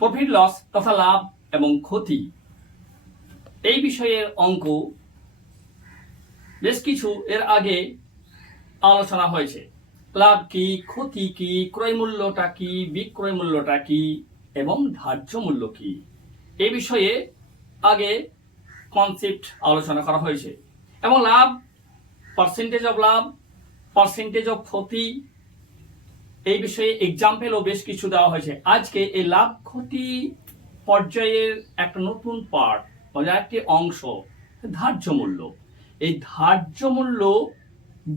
Profit loss তথা লাভ এবং ক্ষতি এই বিষয়ের অঙ্ক বেশ কিছু এর আগে আলোচনা হয়েছে। লাভ কি, ক্ষতি কি, ক্রয় মূল্যটা কি, বিক্রয় মূল্যটা কি এবং ধার্য মূল্য কি, এই বিষয়ে আগে কনসেপ্ট আলোচনা করা হয়েছে। এবং লাভ, পার্সেন্টেজ অফ লাভ, পার্সেন্টেজ অফ ক্ষতি, এই বিষয়ে এক্সাম্পলও বেশ কিছু দেওয়া হয়েছে। আজকে এই লাভ ক্ষতি পর্যায়ের একটা নতুন পার্ট বা একটি অংশ ধার্য মূল্য। এই ধার্য মূল্য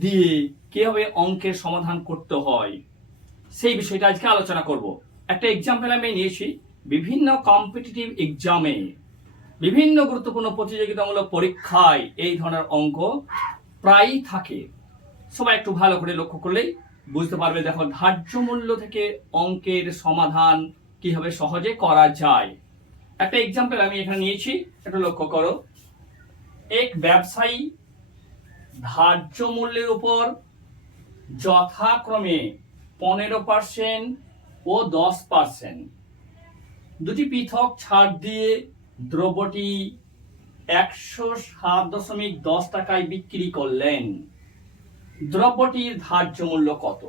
দিয়ে কিভাবে অঙ্কের সমাধান করতে হয় সেই বিষয়টা আজকে আলোচনা করব। একটা এক্সাম্পল আমি নিয়েছি। বিভিন্ন কম্পিটিটিভ এক্সামে, বিভিন্ন গুরুত্বপূর্ণ প্রতিযোগিতামূলক পরীক্ষায় এই ধরনের অঙ্ক প্রায়ই থাকে। সবাই একটু ভালো করে লক্ষ্য করলেই বুঝতে পারবে। দেখো, ধার্য মূল্য থেকে অঙ্কের সমাধান কিভাবে সহজে করা যায়। একটা এক্সাম্পল আমি এখানে নিয়েছি, একটু লক্ষ্য করো। এক ব্যবসায়ী ধার্য মূল্যের উপর যথাক্রমে 15% ও 10% দুটি পৃথক ছাড় দিয়ে দ্রব্যটি 107.10 টাকায় বিক্রি করলেন। দ্রব্যটির ধার্য মূল্য কত?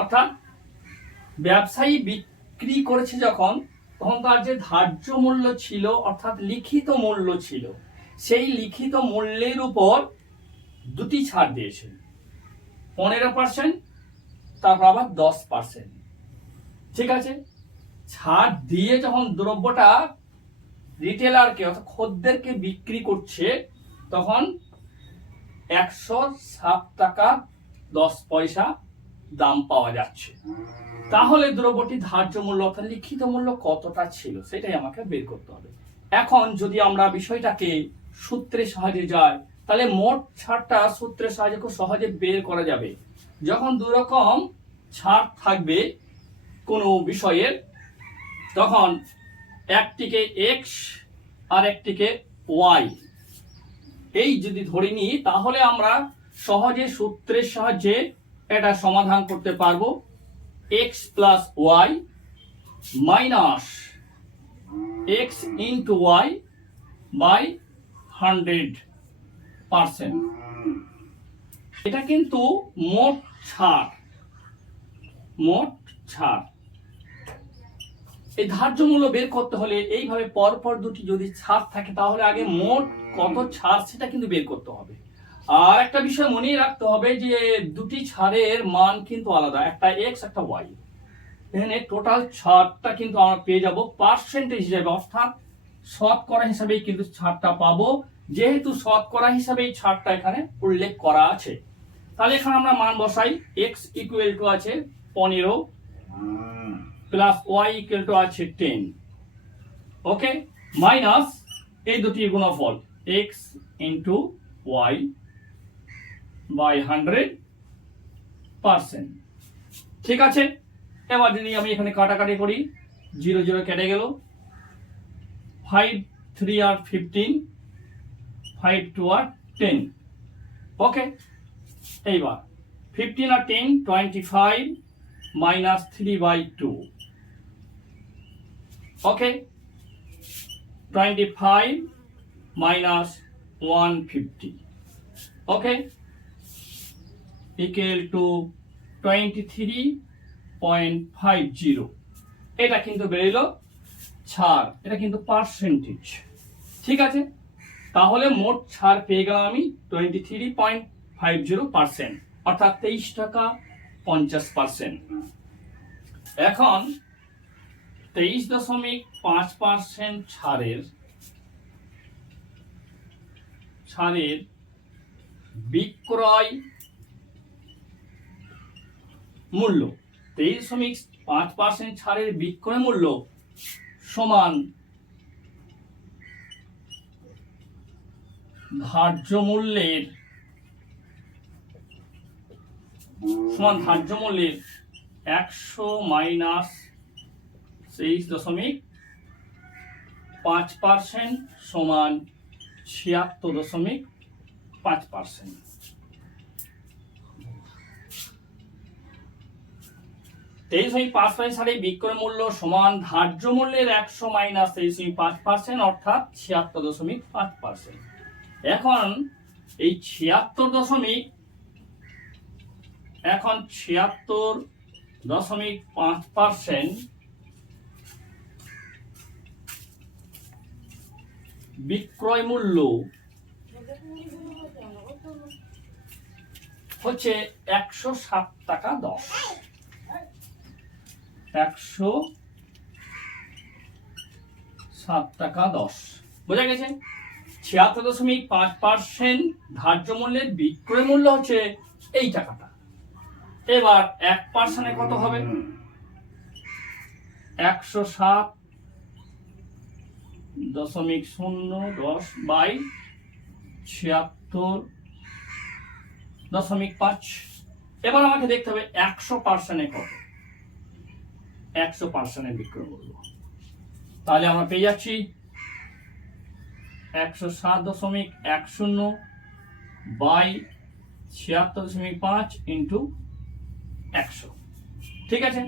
অর্থাৎ ব্যবসায়ী বিক্রি করেছে যখন, তখন তার যে ধার্য মূল্য ছিল অর্থাৎ লিখিত মূল্য ছিল, সেই লিখিত মূল্যের উপর দুটি ছাড় দিয়েছে, 15%, তারপর আবার 10%। ঠিক আছে, ছাড় দিয়ে যখন দ্রব্যটা রিটেলারকে অর্থাৎ খদ্দেরকে বিক্রি করছে, তখন 107 টাকা 10 পয়সা দাম পাওয়া যাচ্ছে। তাহলে দ্রব্যটি ধার্য মূল্য অর্থাৎ লিখিত মূল্য কতটা ছিল সেটাই আমাকে বের করতে হবে। এখন যদি আমরা বিষয়টাকে সূত্রের সাহায্যে যাই, তাহলে মোট ছাড়টা সূত্রের সাহায্যে খুব সহজে বের করা যাবে। যখন দুই রকম ছাড় থাকবে কোনো বিষয়ের, তখন একটিকে এক্স আর একটিকে ওয়াই এই যদি ধরে নিই, তাহলে আমরা সহজে সূত্রের সাহায্যে এটা সমাধান করতে পারবো। x plus Y minus X into Y by 100%। এটা কিন্তু মোট ছাড়। এই ধার্য মূল্য বের করতে হলে এইভাবে পরপর দুটি যদি ছাড় থাকে, তাহলে আগে মোট কত ছাড় সেটা কিন্তু বের করতে হবে। আর একটা বিষয় মনে রাখতে হবে যে দুটি ছাড়ের মান কিন্তু আলাদা, একটা এক্স একটা ওয়াই। এখানে টোটাল ছাড়টা কিন্তু আমরা পেয়ে যাব পার্সেন্টেজ হিসেবে, অর্থাৎ শতকরা হিসাবেই কিন্তু ছাড়টা পাবো, যেহেতু শতকরা হিসাবেই ছাড়টা এখানে উল্লেখ করা আছে। তাহলে এখানে আমরা মান বসাই। এক্স ইকুয়াল টু আছে 15 প্লাস ওয়াই ইকুয়াল টু আছে 10। ওকে, মাইনাস এই দুটির গুণফল এক্স ইন্টু ওয়াই বাই 100%। ঠিক আছে, এবার যদি আমি এখানে কাটাকাটি করি, 0 0 কেটে গেল, 5 3 আর 15, 5 2 আর 10। ওকে, এইবার 15 আর 10 25 minus 3/2। Okay, 25 minus 150। Okay, equal to 23.50। এটা কিন্তু বেরোলো ছাড়, এটা কিন্তু পার্সেন্টেজ। ঠিক আছে, তাহলে মোট ছাড় পেয়ে গেলাম আমি 23.50%, অর্থাৎ 23 টাকা 50%। এখন 23.5% ছাড়ের বিক্রয় মূল্য, 23.5% ছাড়ের বিক্রয় মূল্য সমান ধার্য মূল্যের 100 মাইনাস 23.5% সমান 76.5%। 23.5% হারে বিক্রয় মূল্য সমান ধার্য মূল্যের 100 মাইনাস 23.5%, অর্থাৎ 76.5%। এখন এই 76.5% বিক্রয় মূল্য হচ্ছে 107 টাকা 10। 107 টাকা 10 বোঝা গেছে। 76.5% ধার্য মূল্যের বিক্রয় মূল্য হচ্ছে এই টাকাটা। এবার 1% কত হবে? 107.010 বাই 76.5। এবার আমাকে দেখতে হবে 100% কত। 100% বিক্রয় মূল্য, তাহলে আমরা পেয়ে যাচ্ছি 107.10 বাই 76.5 ইন্টু 100। ঠিক আছে,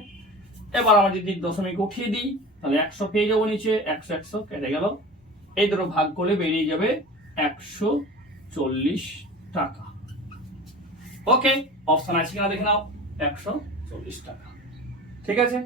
এবার আমরা যদি দশমিক উঠিয়ে দিই তাহলে 100 পেয়ে যাবো নিচে, 100 কেটে গেল, এই দুটো ভাগ করলে বেরিয়ে যাবে 140 টাকা। ওকে, অপশন আছে কিনা দেখে নাও, 140 টাকা। ঠিক আছে।